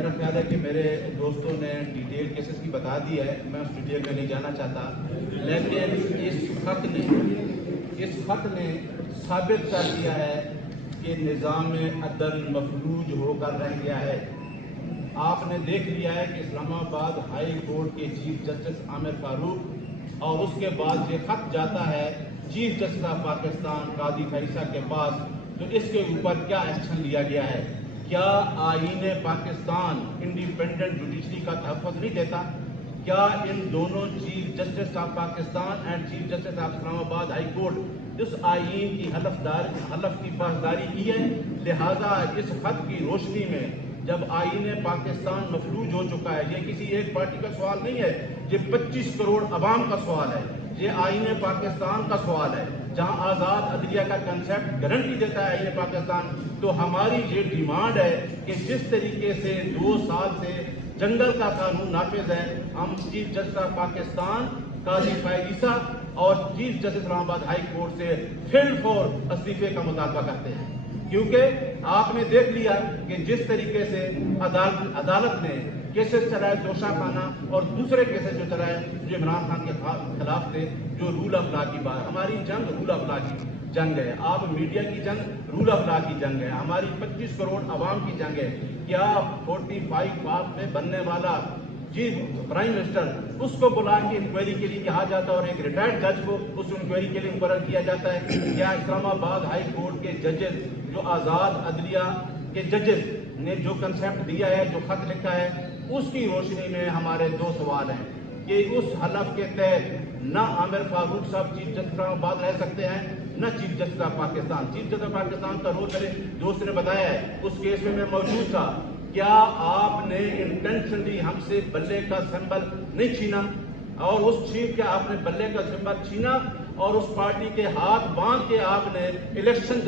میرا خیال ہے کہ میرے دوستوں نے ڈیٹیل کیسز کی بتا دی ہے، میں اس ڈیٹیل میں نہیں جانا چاہتا، لیکن اس خط نے ثابت کر دیا ہے کہ نظام عدل مفلوج ہو کر رہ گیا ہے۔ آپ نے دیکھ لیا ہے کہ اسلام آباد ہائی کورٹ کے چیف جسٹس عامر فاروق اور اس کے بعد یہ خط جاتا ہے چیف جسٹس آف پاکستان قاضی فیصل کے پاس، تو اس کے اوپر کیا ایکشن لیا گیا ہے؟ کیا آئین پاکستان انڈیپینڈنٹ جوڈیشری کا تحفظ نہیں دیتا؟ کیا ان دونوں chief justice of Pakistan and chief justice of Islamabad high court اس آئین کی حلف کی پاسداری کی ہے؟ لہذا اس خط کی روشنی میں جب آئین پاکستان مفلوج ہو چکا ہے، یہ کسی ایک پارٹی کا سوال نہیں ہے، یہ 25 کروڑ عوام کا سوال ہے، یہ آئین پاکستان کا سوال ہے، جہاں آزاد عدلیہ کا کنسیپٹ گارنٹی دیتا ہے آئین پاکستان، تو ہماری یہ ڈیمانڈ ہے کہ جس طریقے سے 2 سال سے جنگل کا قانون نافذ ہے، ہم چیف جسٹس آف پاکستان قاضی فیصل اور چیف جسٹس اسلام آباد ہائی کورٹ سے فیلڈ فور استعفے کا مطالبہ کرتے ہیں، کیونکہ آپ نے دیکھ لیا کہ جس طریقے سے عدالت نے کیسز چلائے توشہ خانہ اور دوسرے کیسز جو چلائے جو عمران خان کے خلاف تھے، جو رول آف لا کی بات، ہماری جنگ رول آف لا کی جنگ ہے، آپ میڈیا کی جنگ رول آف لا کی جنگ ہے، ہماری 25 کروڑ عوام کی جنگ ہے۔ کیا 45 پاس میں بننے والا پرائم منسٹر اس کو بلا کے انکوائری کے لیے کہا جاتا ہے اور ایک ریٹائرڈ جج کو اس انکوائری کے لیے مقرر کیا جاتا ہے؟ کیا اسلام آباد ہائی کورٹ کے ججز جو آزاد عدلیہ کے ججز نے جو کنسیپٹ دیا ہے، جو خط لکھا ہے، اس کی روشنی میں ہمارے 2 سوال ہیں کہ اس حلف کے تحت نہ عامر فاروق صاحب چیف جسٹس اسلام آباد رہ سکتے ہیں، نہ chief justice of Pakistan. Chief justice of Pakistan کا رول میرے دوست نے بتایا ہے، اس کیس میں موجود تھا۔ کیا آپ نے انٹینشنلی ہم سے بلے کا سمبل نہیں چھینا اور اس چیف کے آپ نے بلے کا سمبل چھینا اور اس پارٹی کے ہاتھ باندھ کے آپ نے الیکشن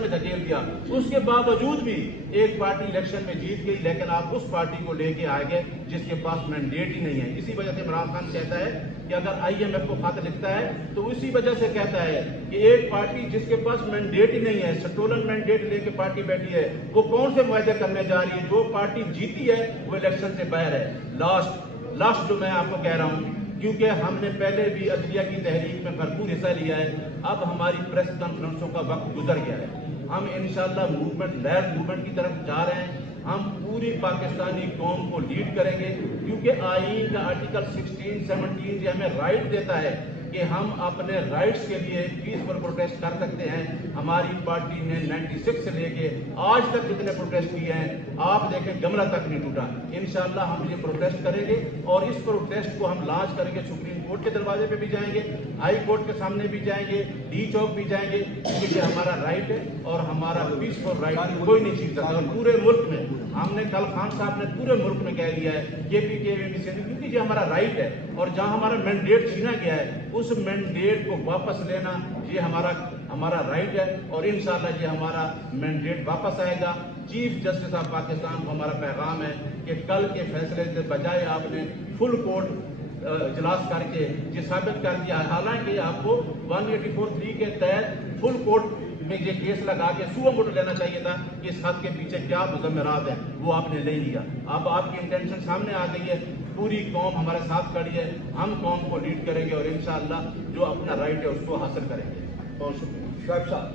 میں دھکیل دیا؟ اس کے باوجود بھی ایک پارٹی الیکشن میں جیت گئی، لیکن آپ اس پارٹی کو لے کے آئے گئے جس کے پاس مینڈیٹ ہی نہیں ہے۔ اسی وجہ سے عمران خان کہتا ہے کہ اگر IMF کو خط لکھتا ہے تو اسی وجہ سے کہتا ہے کہ ایک پارٹی جس کے پاس مینڈیٹ ہی نہیں ہے، سٹولن مینڈیٹ لے کے پارٹی بیٹھی ہے، وہ کون سے معاہدے کرنے جا رہی ہے؟ جو پارٹی جیتی ہے وہ الیکشن سے باہر ہے۔ لاسٹ جو میں آپ کو کہہ رہا ہوں، کیونکہ ہم نے پہلے بھی عدلیہ کی تحریک میں بھرپور حصہ لیا ہے، اب ہماری پریس کانفرنسوں کا وقت گزر گیا ہے، ہم انشاءاللہ لیڈ موومنٹ کی طرف جا رہے ہیں، ہم پوری پاکستانی قوم کو لیڈ کریں گے، کیونکہ آئین کا آرٹیکل 16, 17 یہ ہمیں رائٹ دیتا ہے کہ ہم اپنے رائٹس کے لیے پیسفل پروٹیسٹ کر سکتے ہیں۔ ہماری پارٹی نے 96 سے لے کے آج تک جتنے پروٹیسٹ کیے ہیں، آپ دیکھیں گملہ تک نہیں ٹوٹا۔ انشاءاللہ ہم یہ پروٹیسٹ کریں گے اور اس پروٹیسٹ کو ہم لانچ کریں گے، سپریم کورٹ کے دروازے پہ بھی جائیں گے، ہائی کورٹ کے سامنے بھی جائیں گے، ڈی چوک بھی جائیں گے، کیونکہ یہ ہمارا رائٹ ہے اور ہمارا پیسفل رائٹ کوئی نہیں چھین سکتا۔ اور پورے ملک میں ہم نے کل خان صاحب نے پورے ملک میں کہہ دیا ہے کیونکہ یہ ہمارا رائٹ ہے، اور جہاں ہمارا مینڈیٹ چھینا گیا ہے اس مینڈیٹ کو واپس لینا یہ ہمارا رائٹ ہے، اور انشاءاللہ یہ ہمارا مینڈیٹ واپس آئے گا۔ چیف جسٹس آف پاکستان کو ہمارا پیغام ہے کہ کل کے فیصلے سے بجائے آپ نے فل کورٹ اجلاس کر کے یہ ثابت کر دیا، حالانکہ آپ کو 184(3) کے تحت فل کورٹ میں یہ کیس لگا کے سو موٹو لینا چاہیے تھا کہ اس خط کے پیچھے کیا مضمرات ہیں، وہ آپ نے لے لیا۔ اب آپ کی انٹینشن سامنے آ گئی ہے، پوری قوم ہمارے ساتھ کھڑی ہے، ہم قوم کو لیڈ کریں گے اور انشاءاللہ جو اپنا رائٹ ہے اس کو حاصل کریں گے۔ بہت شکریہ۔ شعیب صاحب